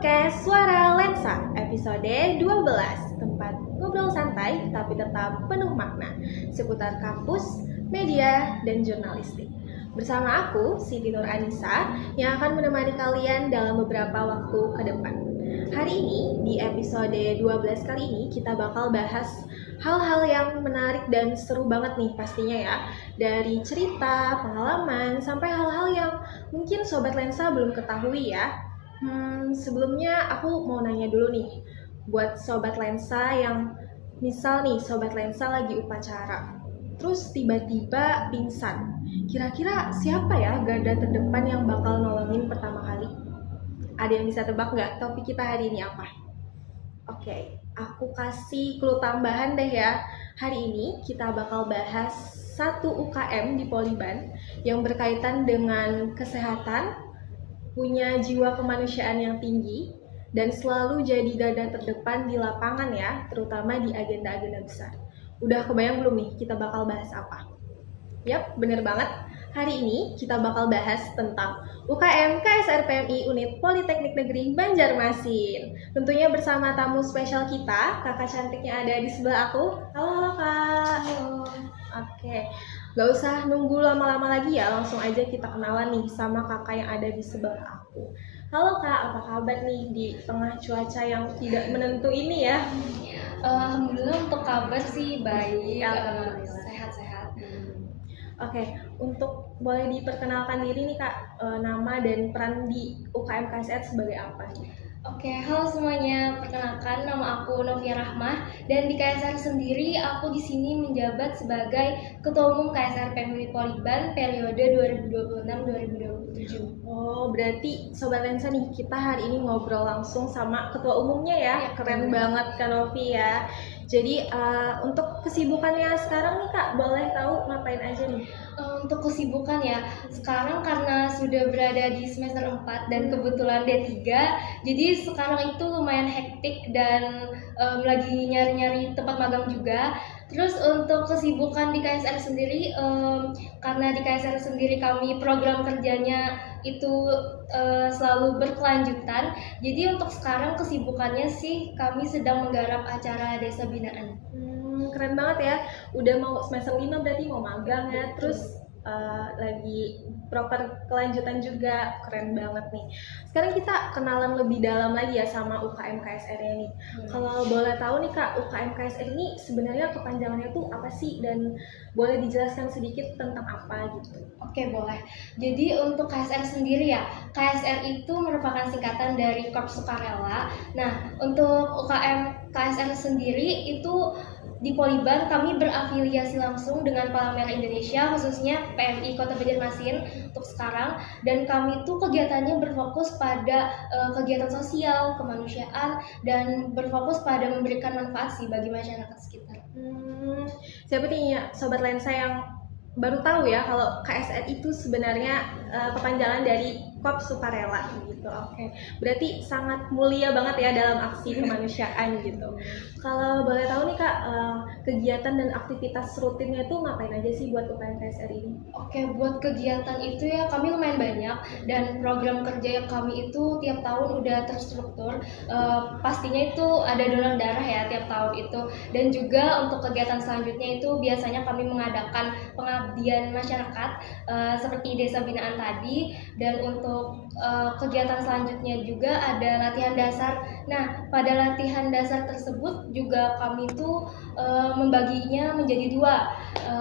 podcast Suara Lensa episode 12, tempat ngobrol santai tapi tetap penuh makna seputar kampus, media, dan jurnalistik. Bersama aku, Siti Nur Anissa, yang akan menemani kalian dalam beberapa waktu ke depan. Hari ini, di episode 12 kali ini, kita bakal bahas hal-hal yang menarik dan seru banget nih pastinya ya. Dari cerita, pengalaman, sampai hal-hal yang mungkin Sobat Lensa belum ketahui ya. Sebelumnya aku mau nanya dulu nih, buat Sobat Lensa yang misal nih Sobat Lensa lagi upacara, terus tiba-tiba pingsan. Kira-kira siapa ya garda terdepan yang bakal nolongin pertama kali? Ada yang bisa tebak nggak topik kita hari ini apa? Oke, aku kasih clue tambahan deh ya. Hari ini kita bakal bahas satu UKM di Poliban yang berkaitan dengan kesehatan, punya jiwa kemanusiaan yang tinggi, dan selalu jadi garda terdepan di lapangan ya, terutama di agenda-agenda besar. Udah kebayang belum nih kita bakal bahas apa? Yap, bener banget. Hari ini kita bakal bahas tentang UKM KSR PMI Unit Politeknik Negeri Banjarmasin. Tentunya bersama tamu spesial kita, kakak cantik yang ada di sebelah aku. Halo kak. Halo. Oke, gak usah nunggu lama-lama lagi ya, langsung aja kita kenalan nih sama kakak yang ada di sebelah aku. Halo kak, apa kabar nih di tengah cuaca yang tidak menentu ini ya? Alhamdulillah untuk kabar sih baik, Alhamdulillah. sehat-sehat. Oke, untuk boleh diperkenalkan diri nih kak, nama dan peran di UKM KSR sebagai apa? Oke, halo semuanya. Perkenalkan, nama aku Novia Rahmah dan di KSR sendiri aku di sini menjabat sebagai Ketua Umum KSR PMI Poliban periode 2026-2027. Oh, berarti Sobat Lensa nih, kita hari ini ngobrol langsung sama ketua umumnya ya. Ya, Keren banget Kak Novi ya. Jadi untuk kesibukannya sekarang nih Kak, boleh tahu ngapain aja nih? Untuk kesibukan ya, sekarang karena sudah berada di semester 4 dan kebetulan D3, jadi sekarang itu lumayan hektik dan lagi nyari-nyari tempat magang juga. Terus untuk kesibukan di KSR sendiri, karena di KSR sendiri kami program kerjanya itu selalu berkelanjutan, jadi untuk sekarang kesibukannya sih kami sedang menggarap acara desa binaan. Keren banget ya, udah mau semester 5 berarti mau magang ya, terus lagi proper kelanjutan juga, keren banget nih. Sekarang kita kenalan lebih dalam lagi ya sama UKM KSR ini. Kalau boleh tahu nih Kak, UKM KSR ini sebenarnya kepanjangannya tuh apa sih, dan boleh dijelaskan sedikit tentang apa gitu? Oke, boleh. Jadi untuk KSR sendiri ya, KSR itu merupakan singkatan dari Korps Sukarela. Nah, untuk UKM KSR sendiri itu di Poliban kami berafiliasi langsung dengan Palang Merah Indonesia, khususnya PMI Kota Banjarmasin untuk sekarang, dan kami itu kegiatannya berfokus pada kegiatan sosial, kemanusiaan, dan berfokus pada memberikan manfaat sih bagi masyarakat sekitar. Siapa nih ya Sobat Lensa yang baru tahu ya kalau KSR itu sebenarnya kepanjangan dari Korps Sukarela gitu. Oke, berarti sangat mulia banget ya dalam aksi kemanusiaan gitu. Kalau boleh tahu nih Kak, kegiatan dan aktivitas rutinnya tuh ngapain aja sih buat UKM KSR ini? Oke, buat kegiatan itu ya kami lumayan banyak, dan program kerja yang kami itu tiap tahun udah terstruktur. Pastinya itu ada donor darah ya tiap tahun itu, dan juga untuk kegiatan selanjutnya itu biasanya kami mengadakan pengabdian masyarakat seperti desa binaan tadi, dan untuk kegiatan selanjutnya juga ada latihan dasar. Nah, pada latihan dasar tersebut juga kami tuh membaginya menjadi dua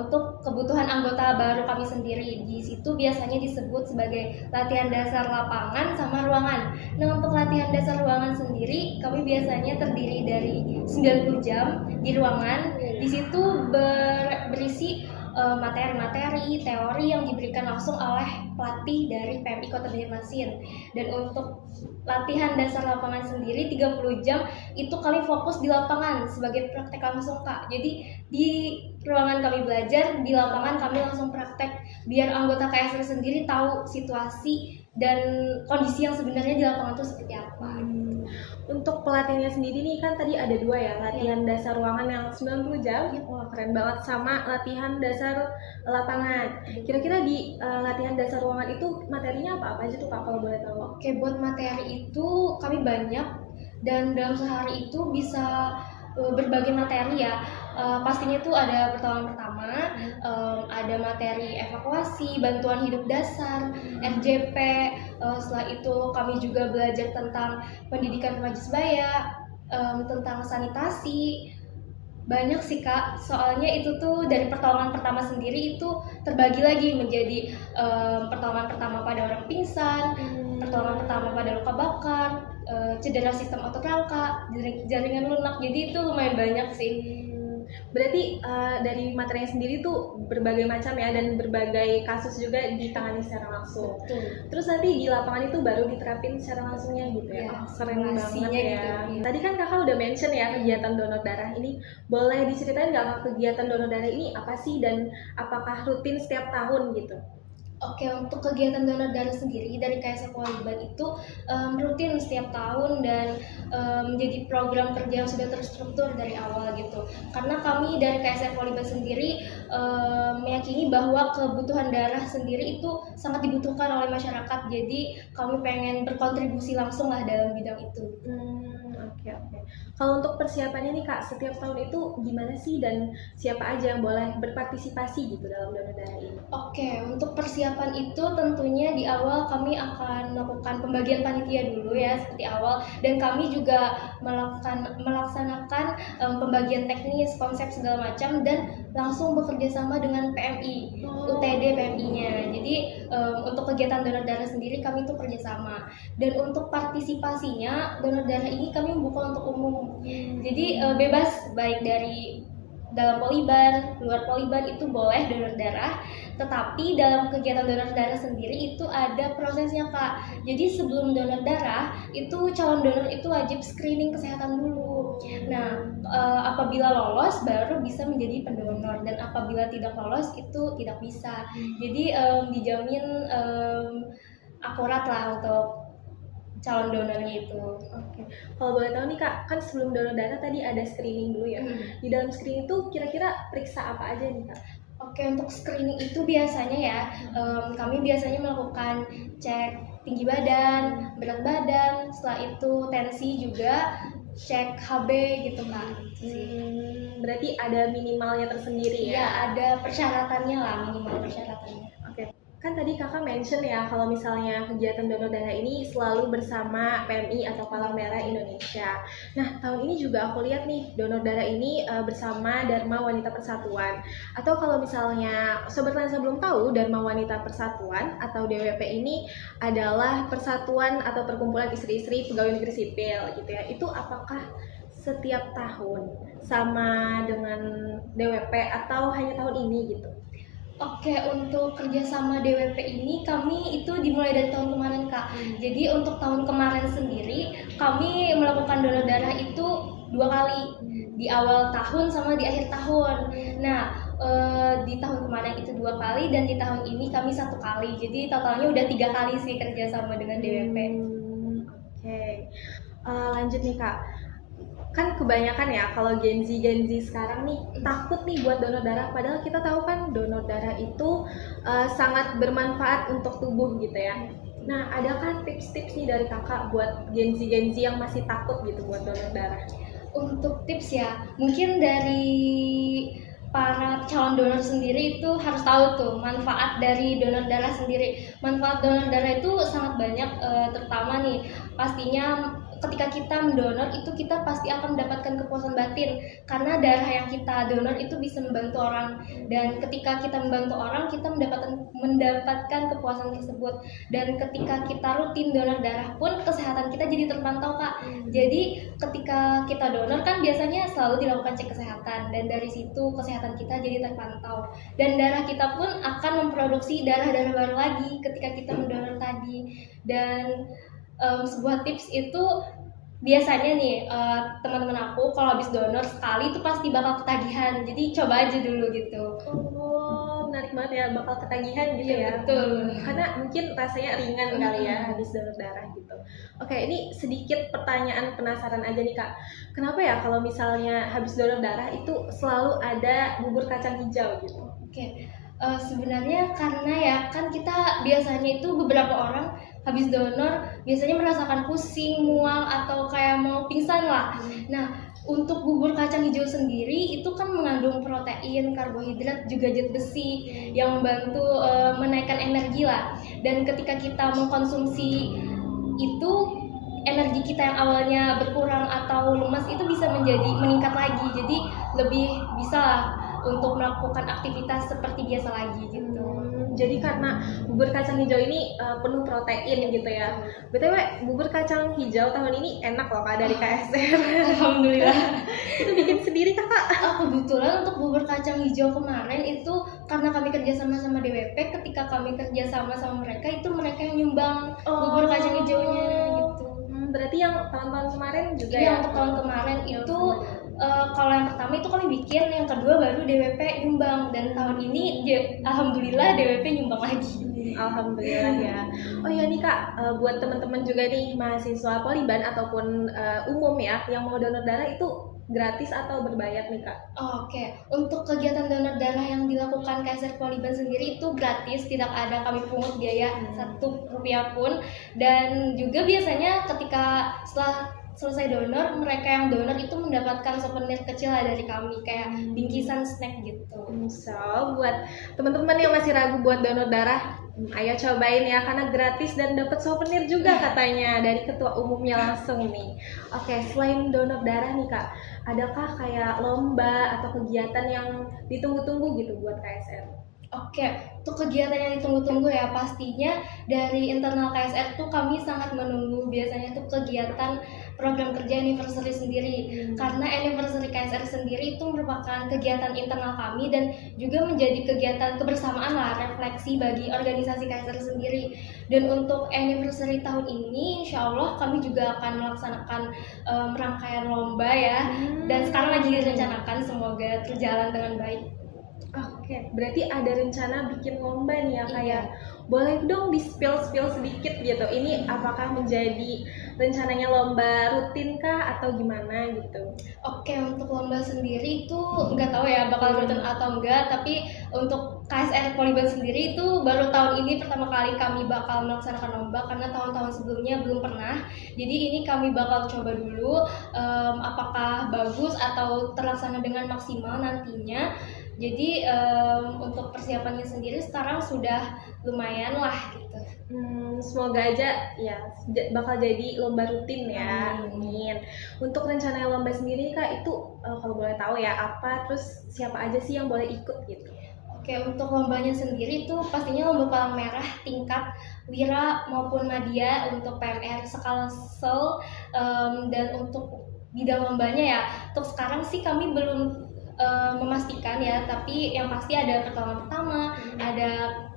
untuk kebutuhan anggota baru kami sendiri. Di situ biasanya disebut sebagai latihan dasar lapangan sama ruangan. Nah, untuk latihan dasar ruangan sendiri kami biasanya terdiri dari 90 jam di ruangan. Di situ berisi materi-materi, teori yang diberikan langsung oleh pelatih dari PMI Kota Banjarmasin. Dan untuk latihan dasar lapangan sendiri 30 jam itu kami fokus di lapangan sebagai praktek langsung Kak. Jadi di ruangan kami belajar, di lapangan kami langsung praktek biar anggota KSR sendiri tahu situasi dan kondisi yang sebenarnya di lapangan itu seperti apa. Untuk pelatihannya sendiri nih kan tadi ada dua ya, latihan dasar ruangan yang 90 jam, wah keren banget, sama latihan dasar lapangan. Kira-kira di latihan dasar ruangan itu materinya apa aja tuh Kak kalau boleh tahu? Oke, buat materi itu kami banyak dan dalam sehari itu bisa berbagai materi ya. Pastinya itu ada pertolongan pertama, ada materi evakuasi, bantuan hidup dasar, RJP. Setelah itu kami juga belajar tentang pendidikan remaja sebaya, tentang sanitasi. Banyak sih Kak, soalnya itu tuh dari pertolongan pertama sendiri itu terbagi lagi menjadi pertolongan pertama pada orang pingsan, pertolongan pertama pada luka bakar, cedera sistem otot rangka, jaringan lunak, jadi itu lumayan banyak sih. Berarti dari materinya sendiri tuh berbagai macam ya, dan berbagai kasus juga ditangani secara langsung. Betul. Terus nanti di lapangan itu baru diterapin secara langsungnya gitu ya. Keren banget ya. Gitu. Tadi kan Kakak udah mention ya kegiatan donor darah ini. Boleh diceritain nggak Kak, kegiatan donor darah ini apa sih dan apakah rutin setiap tahun gitu? Oke, untuk kegiatan donor darah sendiri dari KSF Waliban itu rutin setiap tahun dan menjadi program kerja yang sudah terstruktur dari awal gitu. Karena kami dari KSF Waliban sendiri meyakini bahwa kebutuhan darah sendiri itu sangat dibutuhkan oleh masyarakat. Jadi kami pengen berkontribusi langsung lah dalam bidang itu. Oke. Kalau untuk persiapannya nih Kak, setiap tahun itu gimana sih dan siapa aja yang boleh berpartisipasi gitu dalam donor darah ini? Oke, untuk persiapan itu tentunya di awal kami akan melakukan pembagian panitia dulu ya seperti awal, dan kami juga melaksanakan pembagian teknis, konsep segala macam, dan langsung bekerja sama dengan PMI, UTD PMI-nya. Jadi untuk kegiatan donor darah sendiri kami itu kerjasama, dan untuk partisipasinya donor darah ini kami membuka untuk umum. Jadi bebas, baik dari dalam poliban, luar poliban itu boleh donor darah. Tetapi dalam kegiatan donor darah sendiri itu ada prosesnya Kak. Jadi sebelum donor darah itu calon donor itu wajib screening kesehatan dulu. Nah apabila lolos baru bisa menjadi pendonor, dan apabila tidak lolos itu tidak bisa. Jadi dijamin akurat lah untuk calon donornya itu. Oke. Kalau boleh tahu nih Kak, kan sebelum donor darah tadi ada screening dulu ya. Di dalam screening itu kira-kira periksa apa aja nih Kak? Oke, untuk screening itu biasanya ya, kami biasanya melakukan cek tinggi badan, berat badan, setelah itu tensi juga, cek HB gitu Kak. Berarti ada minimalnya tersendiri ya? Iya, ada persyaratannya lah, minimal persyaratannya. Oke. Kan tadi Kakak mention ya kalau misalnya kegiatan donor darah ini selalu bersama PMI atau Palang Merah Indonesia. Nah, tahun ini juga aku lihat nih donor darah ini bersama Dharma Wanita Persatuan. Atau kalau misalnya Sobat Lensa belum tahu, Dharma Wanita Persatuan atau DWP ini adalah persatuan atau perkumpulan istri-istri pegawai negeri sipil gitu ya. Itu apakah setiap tahun sama dengan DWP atau hanya tahun ini gitu? Oke, untuk kerjasama DWP ini kami itu dimulai dari tahun kemarin Kak. Jadi untuk tahun kemarin sendiri kami melakukan donor darah itu 2 kali, di awal tahun sama di akhir tahun. Nah di tahun kemarin itu 2 kali, dan di tahun ini kami 1 kali. Jadi totalnya udah 3 kali sih kerjasama dengan DWP. Oke. Lanjut nih Kak. Kan kebanyakan ya kalau Gen Z sekarang nih takut nih buat donor darah, padahal kita tahu kan donor darah itu sangat bermanfaat untuk tubuh gitu ya. Nah, adakah tips-tips nih dari Kakak buat Gen Z yang masih takut gitu buat donor darah? Untuk tips ya, mungkin dari para calon donor sendiri itu harus tahu tuh manfaat dari donor darah sendiri. Manfaat donor darah itu sangat banyak, terutama nih pastinya ketika kita mendonor itu kita pasti akan mendapatkan kepuasan batin, karena darah yang kita donor itu bisa membantu orang, dan ketika kita membantu orang kita mendapatkan kepuasan tersebut. Dan ketika kita rutin donor darah pun kesehatan kita jadi terpantau Kak. Jadi ketika kita donor kan biasanya selalu dilakukan cek kesehatan, dan dari situ kesehatan kita jadi terpantau, dan darah kita pun akan memproduksi darah-darah baru lagi ketika kita mendonor tadi. Dan sebuah tips itu biasanya nih teman-teman aku kalau habis donor sekali itu pasti bakal ketagihan, jadi coba aja dulu gitu. Oh menarik banget ya, bakal ketagihan gitu ya. Betul. Karena mungkin rasanya ringan kali ya habis donor darah gitu. Oke, ini sedikit pertanyaan penasaran aja nih Kak. Kenapa ya kalau misalnya habis donor darah itu selalu ada bubur kacang hijau gitu? Oke, sebenarnya karena ya kan kita biasanya itu beberapa orang habis donor biasanya merasakan pusing, mual atau kayak mau pingsan lah. Nah, untuk bubur kacang hijau sendiri itu kan mengandung protein, karbohidrat, juga zat besi yang membantu menaikkan energi lah. Dan ketika kita mengkonsumsi itu, energi kita yang awalnya berkurang atau lemas itu bisa menjadi meningkat lagi. Jadi lebih bisa lah untuk melakukan aktivitas seperti biasa lagi gitu. Jadi karena bubur kacang hijau ini penuh protein gitu ya. BTW bubur kacang hijau tahun ini enak loh Kak dari KSR. Alhamdulillah. Itu bikin sendiri Kakak? Kebetulan untuk bubur kacang hijau kemarin itu karena kami kerja sama DWP, ketika kami kerja sama mereka itu mereka yang nyumbang bubur kacang hijaunya gitu. Berarti yang tahun-tahun kemarin juga ya? Iya, untuk tahun kemarin itu kalau yang pertama itu kami bikin, yang kedua baru DWP nyumbang, dan tahun ini alhamdulillah DWP nyumbang lagi. Alhamdulillah ya. Oh ya nih Kak, buat teman-teman juga nih mahasiswa Poliban ataupun umum ya yang mau donor darah itu gratis atau berbayar nih Kak? Oke, untuk kegiatan donor darah yang dilakukan KSR Poliban sendiri itu gratis, tidak ada kami pungut biaya Rp1 pun. Dan juga biasanya ketika setelah selesai donor, mereka yang donor itu mendapatkan souvenir kecil dari kami, kayak bingkisan snack gitu. So, buat teman-teman yang masih ragu buat donor darah, ayo cobain ya, karena gratis dan dapat souvenir juga katanya dari ketua umumnya langsung nih. Oke, selain donor darah nih Kak, adakah kayak lomba atau kegiatan yang ditunggu-tunggu gitu buat KSR? Oke, untuk kegiatan yang ditunggu-tunggu ya, pastinya dari internal KSR tuh kami sangat menunggu biasanya tuh kegiatan program kerja anniversary sendiri. Karena anniversary KSR sendiri itu merupakan kegiatan internal kami dan juga menjadi kegiatan kebersamaan lah, refleksi bagi organisasi KSR sendiri. Dan untuk anniversary tahun ini insya Allah kami juga akan melaksanakan rangkaian lomba ya. Dan sekarang lagi direncanakan, semoga terjalan dengan baik. Oke, berarti ada rencana bikin lomba nih ya kayak boleh dong di spill sedikit gitu. Ini apakah menjadi rencananya lomba rutin kah atau gimana gitu? Oke, untuk lomba sendiri itu nggak tahu ya bakal rutin atau enggak, tapi untuk KSR Poliban sendiri itu baru tahun ini pertama kali kami bakal melaksanakan lomba, karena tahun-tahun sebelumnya belum pernah. Jadi ini kami bakal coba dulu apakah bagus atau terlaksana dengan maksimal nantinya. Jadi untuk persiapannya sendiri sekarang sudah lumayan lah gitu. Semoga aja ya bakal jadi lomba rutin ya. Amin. Untuk rencana lomba sendiri Kak itu kalau boleh tahu ya apa, terus siapa aja sih yang boleh ikut gitu? Oke, untuk lombanya sendiri itu pastinya lomba palang merah tingkat Wira maupun Madya untuk PMR Sekalsel, dan untuk bidang lombanya ya untuk sekarang sih kami belum memastikan ya, tapi yang pasti ada pertolongan pertama, ada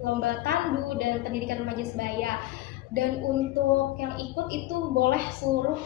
lomba tandu dan pendidikan remaja sebaya. Dan untuk yang ikut itu boleh seluruh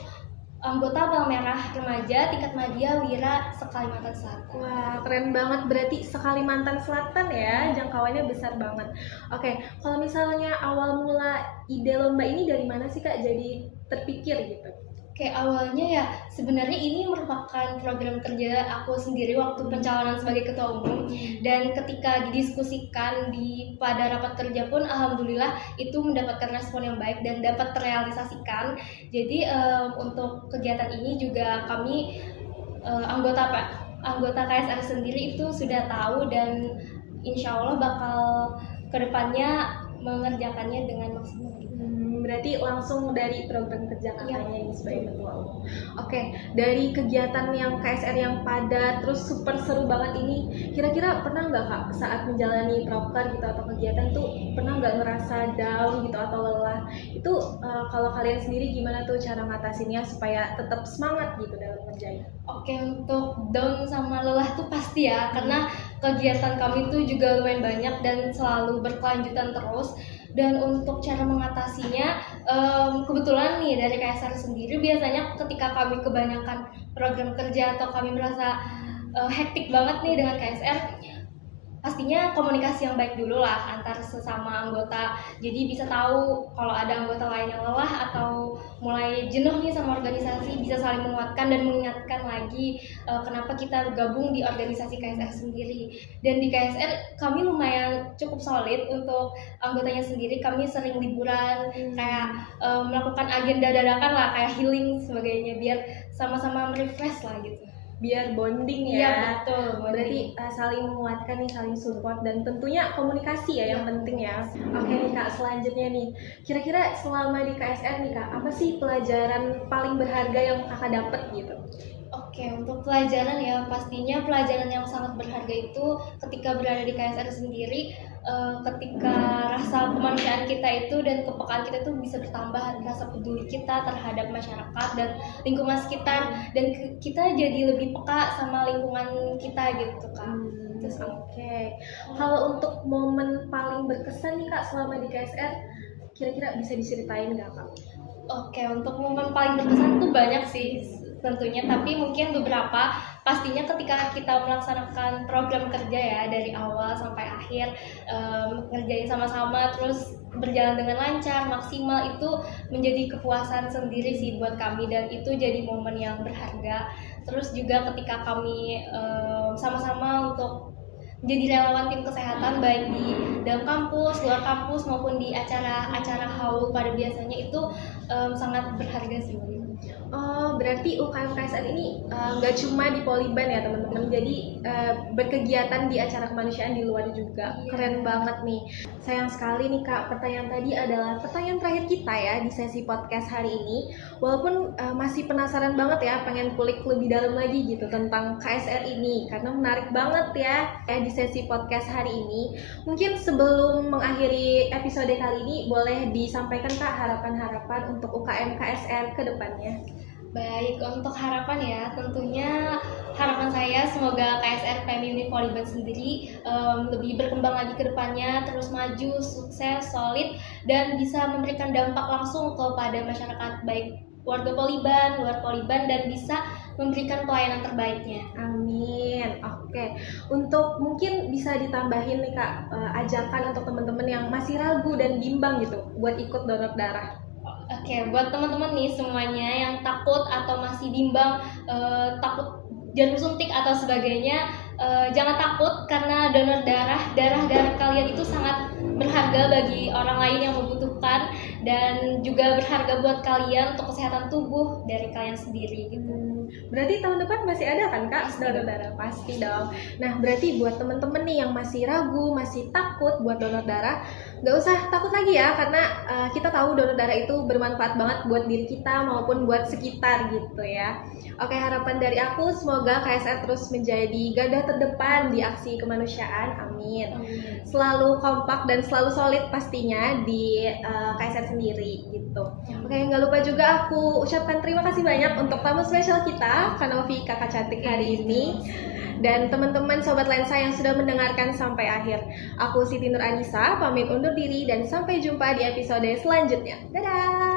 anggota Palang Merah Remaja tingkat Madya Wira se-Kalimantan Selatan. Wah, keren banget, berarti se-Kalimantan Selatan ya, jangkauannya besar banget. Oke, kalau misalnya awal mula ide lomba ini dari mana sih Kak jadi terpikir gitu? Oke, awalnya ya sebenarnya ini merupakan program kerja aku sendiri waktu pencalonan sebagai ketua umum, dan ketika didiskusikan pada rapat kerja pun alhamdulillah itu mendapatkan respon yang baik dan dapat terrealisasikan. Jadi untuk kegiatan ini juga kami anggota KSR sendiri itu sudah tahu, dan insya Allah bakal kedepannya mengerjakannya dengan maksimal. Berarti langsung dari program kerja kakaknya ini sebagai ketua umum. Oke, dari kegiatan yang KSR yang padat terus super seru banget ini, kira-kira pernah nggak Kak saat menjalani proker gitu atau kegiatan tuh pernah nggak ngerasa down gitu atau lelah? Itu kalau kalian sendiri gimana tuh cara ngatasinnya supaya tetap semangat gitu dalam kerjanya? Oke, untuk down sama lelah tuh pasti ya, karena kegiatan kami tuh juga lumayan banyak dan selalu berkelanjutan terus. Dan untuk cara mengatasinya, kebetulan nih dari KSR sendiri biasanya ketika kami kebanyakan program kerja atau kami merasa hektik banget nih dengan KSR, pastinya komunikasi yang baik dulu lah antar sesama anggota. Jadi bisa tahu kalau ada anggota lain yang lelah atau mulai jenuh nih sama organisasi, bisa saling menguatkan dan mengingatkan lagi kenapa kita gabung di organisasi KSR sendiri. Dan di KSR kami lumayan cukup solid untuk anggotanya sendiri. Kami sering liburan, kayak melakukan agenda dadakan lah, kayak healing sebagainya, biar sama-sama refresh lah gitu. Biar bonding Iya, ya. betul, bonding. Berarti saling menguatkan nih, saling support, dan tentunya komunikasi ya yang penting ya. Oke nih Kak, selanjutnya nih, kira-kira selama di KSR nih Kak, apa sih pelajaran paling berharga yang Kakak dapet gitu? Oke, untuk pelajaran ya, pastinya pelajaran yang sangat berharga itu ketika berada di KSR sendiri, ketika rasa kemanusiaan kita itu dan kepekaan kita itu bisa bertambah, rasa peduli kita terhadap masyarakat dan lingkungan sekitar, dan kita jadi lebih peka sama lingkungan kita gitu Kak. Oke. Kalau untuk momen paling berkesan nih Kak selama di KSR, kira-kira bisa diceritain nggak Kak? Oke, untuk momen paling berkesan tuh banyak sih tentunya, tapi mungkin beberapa pastinya ketika kita melaksanakan program kerja ya dari awal sampai akhir, ngerjain sama-sama terus berjalan dengan lancar, maksimal, itu menjadi kepuasan sendiri sih buat kami, dan itu jadi momen yang berharga. Terus juga ketika kami sama-sama untuk jadi relawan tim kesehatan baik di dalam kampus, luar kampus maupun di acara-acara haul pada biasanya, itu sangat berharga sih. Oh, berarti UKM KSR ini nggak cuma di Poliban ya teman-teman, jadi berkegiatan di acara kemanusiaan di luar juga. Iya. Keren banget nih. Sayang sekali nih Kak, pertanyaan tadi adalah pertanyaan terakhir kita ya di sesi podcast hari ini. Walaupun masih penasaran banget ya, pengen kulik lebih dalam lagi gitu tentang KSR ini, karena menarik banget ya di sesi podcast hari ini. Mungkin sebelum mengakhiri episode kali ini, boleh disampaikan Kak harapan-harapan untuk UKM KSR ke depannya. Baik, untuk harapan ya, tentunya harapan saya semoga KSR PMI Unit Poliban sendiri lebih berkembang lagi ke depannya, terus maju, sukses, solid, dan bisa memberikan dampak langsung kepada masyarakat, baik warga Poliban, luar Poliban, dan bisa memberikan pelayanan terbaiknya. Amin. Oke. Untuk mungkin bisa ditambahin nih Kak, ajakan untuk teman-teman yang masih ragu dan bimbang gitu buat ikut donor darah. Oke, buat teman-teman nih semuanya yang takut atau masih bimbang, takut jarum suntik atau sebagainya, jangan takut, karena donor darah kalian itu sangat berharga bagi orang lain yang membutuhkan, dan juga berharga buat kalian untuk kesehatan tubuh dari kalian sendiri gitu. Berarti tahun depan masih ada kan Kak donor darah? Pasti dong. Nah, berarti buat temen-temen nih yang masih ragu, masih takut buat donor darah, nggak usah takut lagi ya, karena kita tahu donor darah itu bermanfaat banget buat diri kita maupun buat sekitar gitu ya. Oke, harapan dari aku semoga KSR terus menjadi garda terdepan di aksi kemanusiaan. Amin. Selalu kompak dan selalu solid pastinya di KSR sendiri gitu. Oke, nggak lupa juga aku ucapkan terima kasih banyak untuk tamu spesial kita, Kanovi, kakak cantik hari ini, dan teman-teman Sobat Lensa yang sudah mendengarkan sampai akhir. Aku Siti Nur Anissa, pamit undur diri dan sampai jumpa di episode selanjutnya. Dadah!